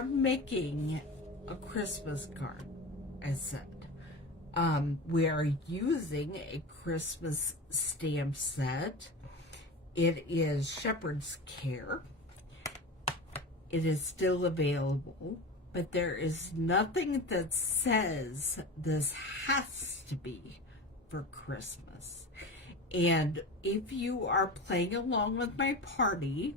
are making a Christmas card, I said. We are using a Christmas stamp set. It is Shepherd's Care. It is still available, but there is nothing that says this has to be for Christmas. And if you are playing along with my party,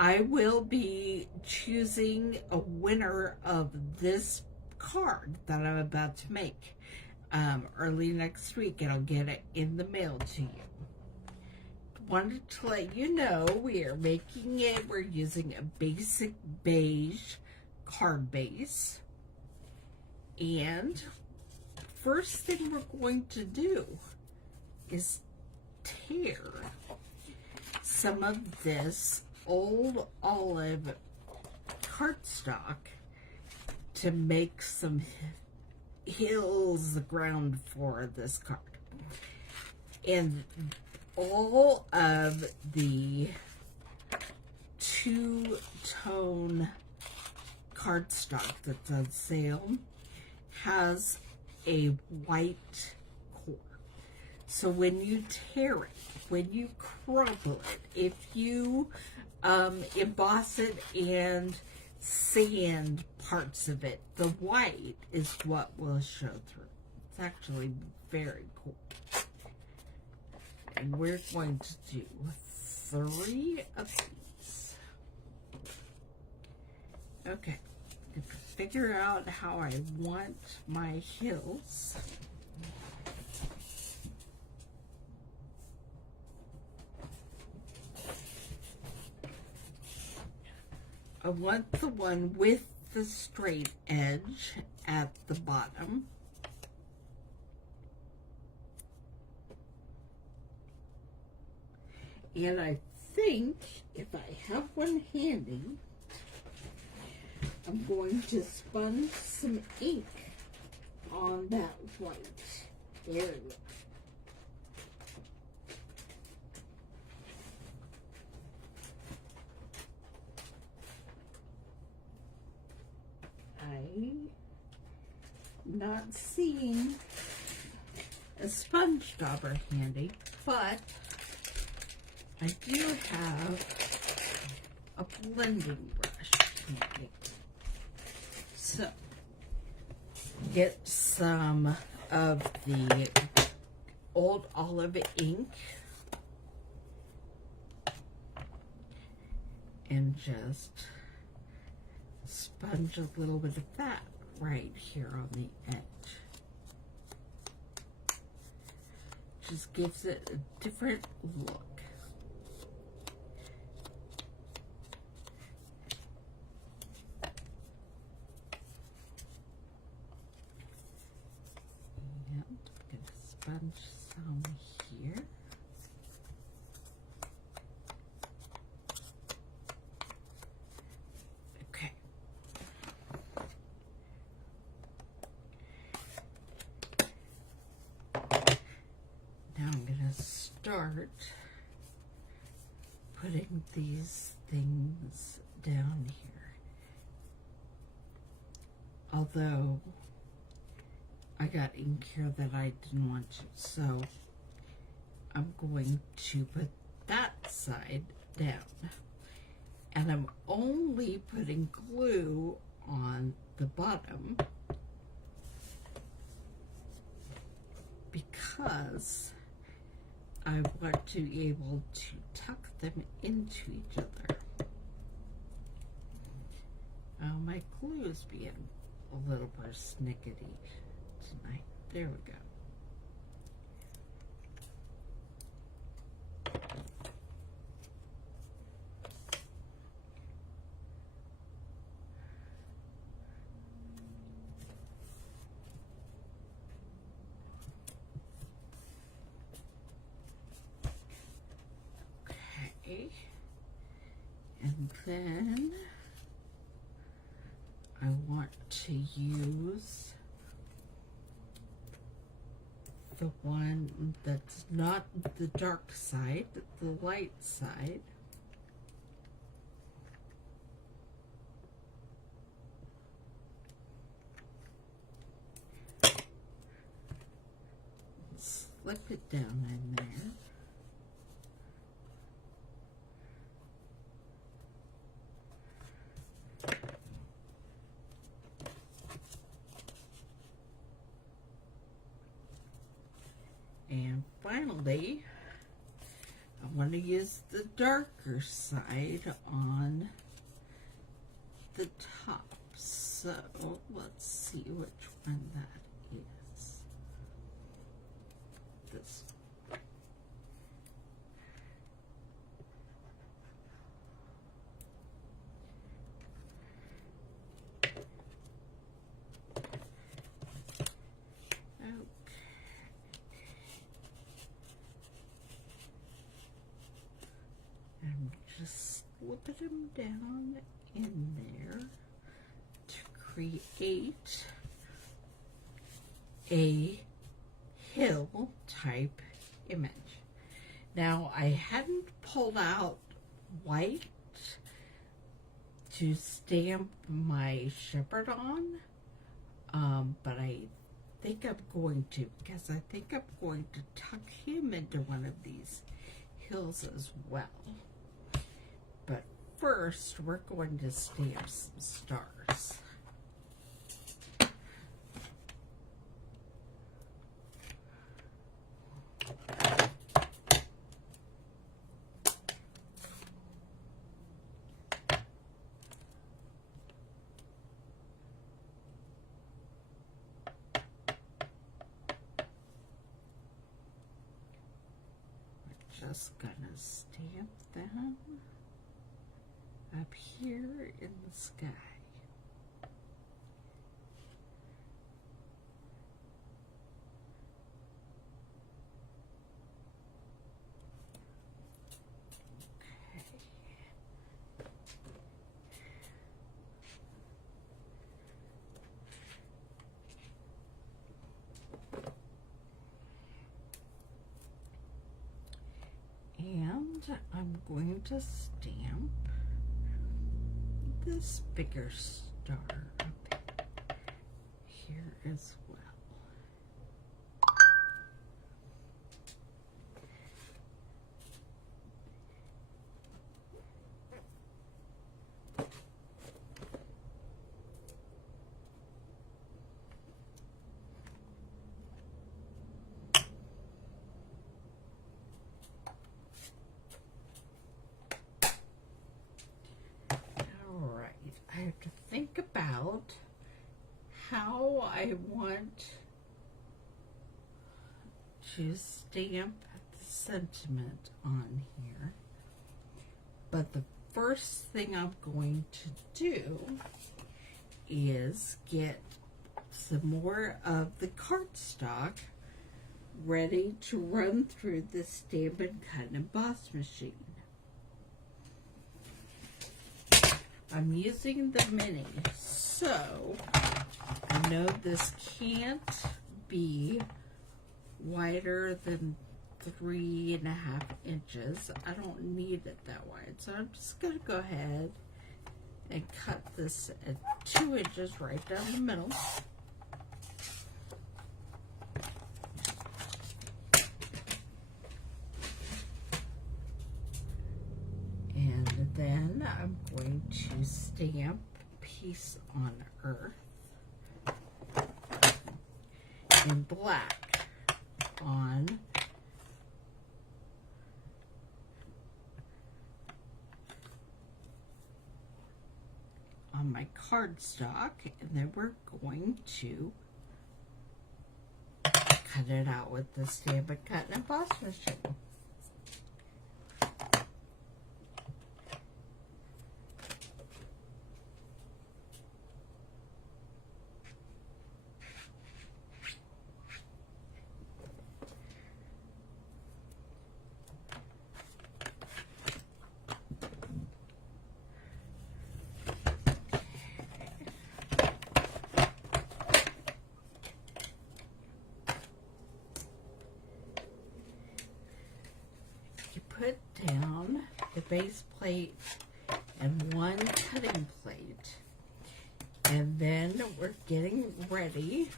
I will be choosing a winner of this card that I'm about to make early next week, and I'll get it in the mail to you. Wanted to let you know we are making it. We're using a basic beige card base. And first thing we're going to do is tear some of this old olive cardstock to make some hills, the ground for this card. And all of the two-tone cardstock that's on sale has a white core. So when you tear it, when you crumple it, if you emboss it and sand parts of it, the white is what will show through. It's actually very cool. And we're going to do 3 of these. Okay, to figure out how I want my hills. I want the one with the straight edge at the bottom. And I think if I have one handy, I'm going to sponge some ink on that white area. I'm not seeing a sponge dauber handy, but I do have a blending brush handy. So, get some of the old olive ink and just sponge a little bit of that right here on the edge. Just gives it a different look. And I'm going to sponge some here. Okay. Now I'm going to start putting these things down here. Although I got ink here that I didn't want to, so I'm going to put that side down. And I'm only putting glue on the bottom because I want to be able to tuck them into each other. Oh, my glue is being a little persnickety tonight. There we go. Okay. And then I want to use the one that's not the dark side, the light side. slip it down in there. And finally, I want to use the darker side on the top. So let's see which one that is. This. I'm just slipping them down in there to create a hill type image. Now, I hadn't pulled out white to stamp my shepherd on, but I think I'm going to, because I think I'm going to tuck him into one of these hills as well. But first, we're going to stamp some stars. Just gonna stamp them up here in the sky. And I'm going to stamp this bigger star up here as well. I have to think about how I want to stamp the sentiment on here. But the first thing I'm going to do is get some more of the cardstock ready to run through the Stampin' Cut and Emboss machine. I'm using the mini, so I know this can't be wider than 3.5 inches. I don't need it that wide, so I'm just going to go ahead and cut this at 2 inches right down the middle. And then I'm going to stamp Peace on Earth in black on my cardstock, and then we're going to cut it out with the Stampin' Cut and Emboss machine. Put down the base plate and one cutting plate, and then we're getting ready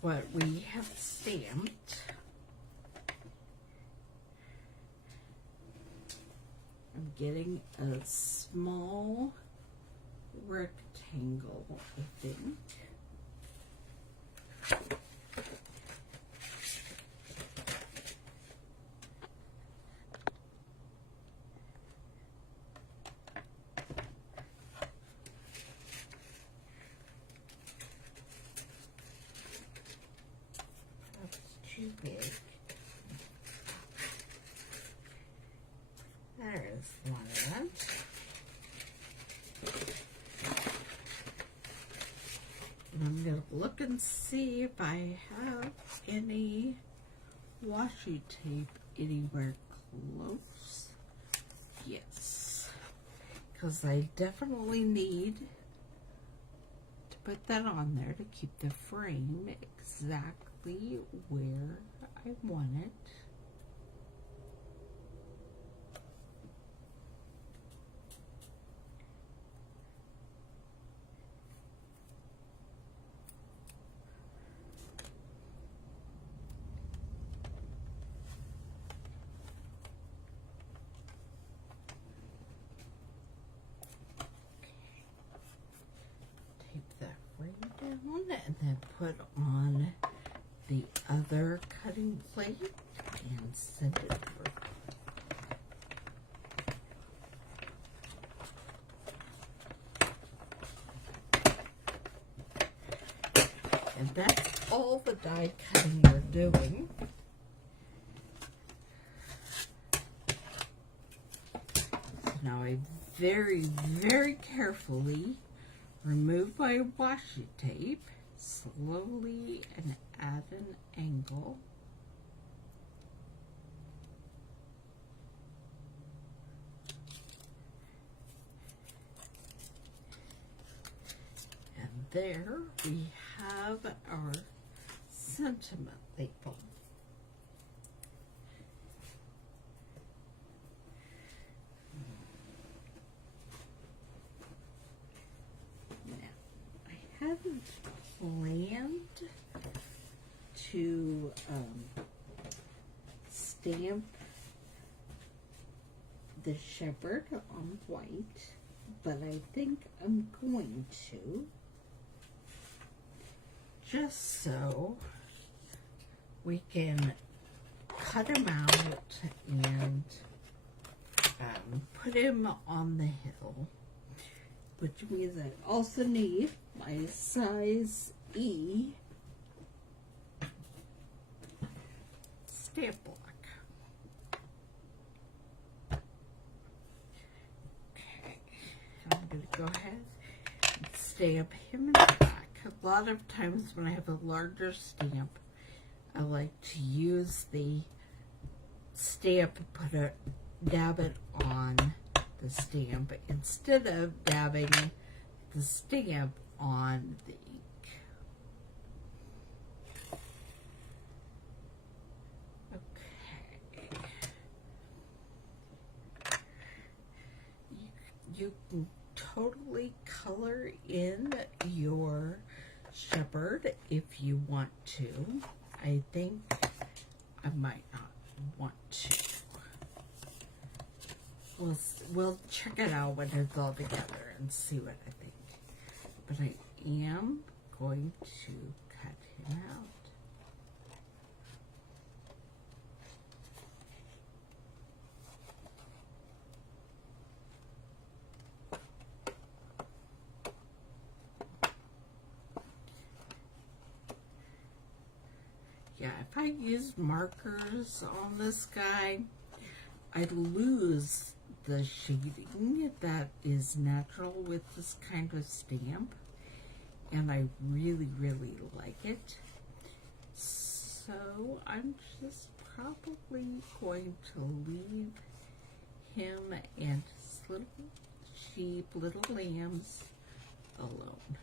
what we have stamped getting a small rectangle, I think. That's too big. There's one. And I'm going to look and see if I have any washi tape anywhere close. Yes. Because I definitely need to put that on there to keep the frame exactly where I want it. And then put on the other cutting plate and send it through. And that's all the die cutting we're doing. Now I very, very carefully remove my washi tape slowly and at an angle. And there we have our sentiment label. Hadn't planned to stamp the shepherd on white, but I think I'm going to, just so we can cut him out and put him on the hill, which means I also need my size E stamp block. Okay, I'm going to go ahead and stamp him in the back. A lot of times when I have a larger stamp, I like to use the stamp and dab it on the stamp instead of dabbing the stamp on the ink. Okay. You can totally color in your shepherd if you want to. I think I might not want to. We'll check it out when it's all together and see what I think. But I am going to cut him out. Yeah, if I use markers on this guy, I'd lose the shading that is natural with this kind of stamp, and I really, really like it. So I'm just probably going to leave him and his little sheep, little lambs alone.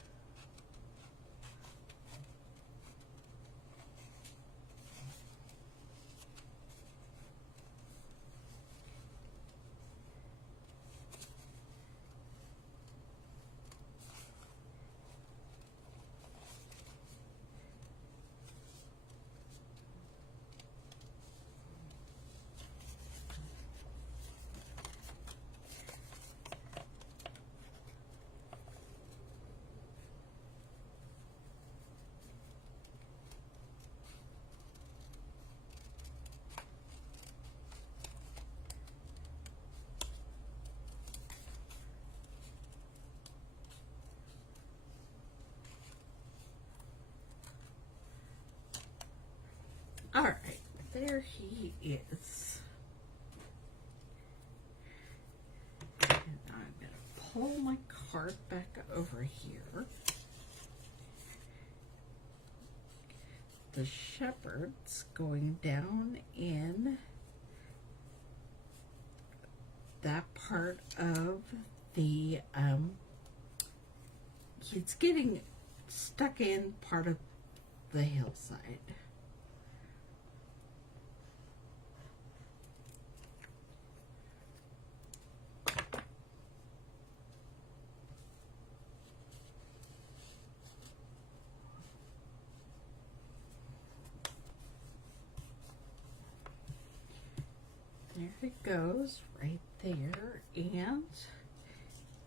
he is. And I'm going to pull my card back over here. The shepherd's going down in that part of the, he's getting stuck in part of the hillside. There it goes, right there, and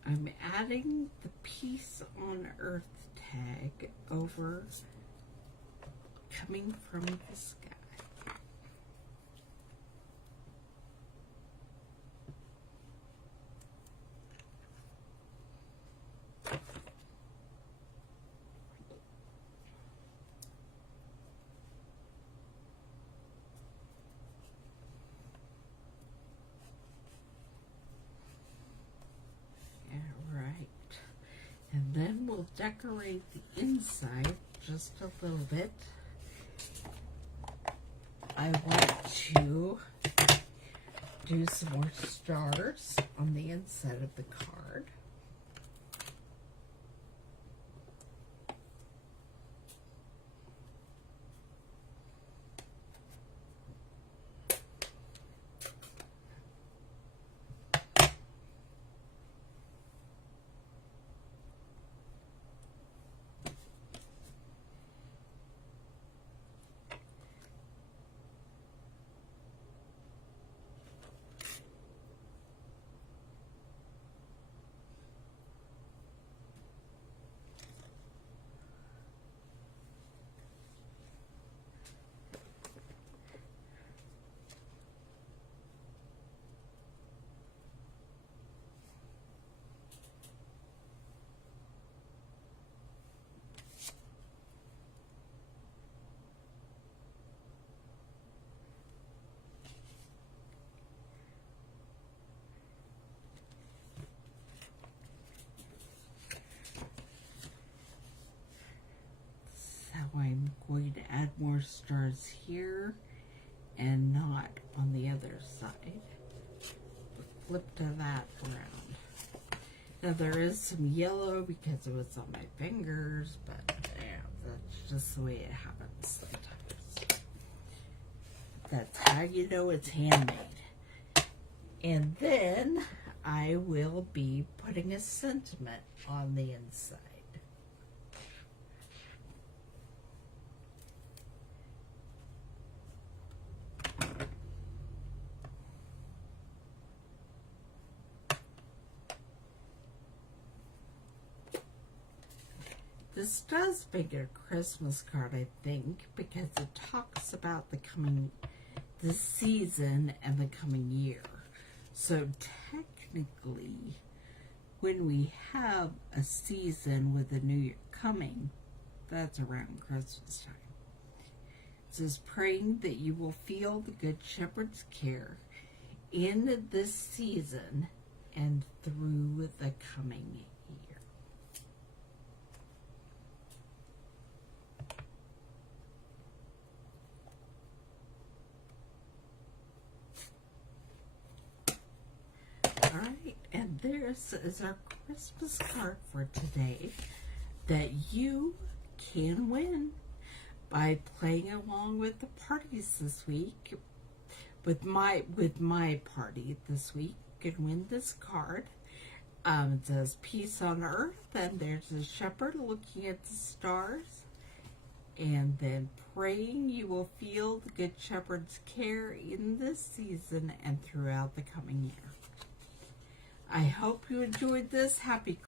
I'm adding the Peace on Earth tag over, coming from the sky. And then we'll decorate the inside just a little bit. I want to do some more stars on the inside of the card. I'm going to add more stars here and not on the other side. Flip to that around. Now there is some yellow because it was on my fingers, but yeah, that's just the way it happens sometimes. That's how you know it's handmade. And then I will be putting a sentiment on the inside. This does make a Christmas card, I think, because it talks about the season and the coming year. So technically, when we have a season with the new year coming, that's around Christmas time. It says, praying that you will feel the Good Shepherd's care in this season and through the coming year. Alright, and this is our Christmas card for today that you can win by playing along with the parties this week. With my party this week, you can win this card. It says Peace on Earth, and there's a shepherd looking at the stars. And then praying you will feel the Good Shepherd's care in this season and throughout the coming year. I hope you enjoyed this. Happy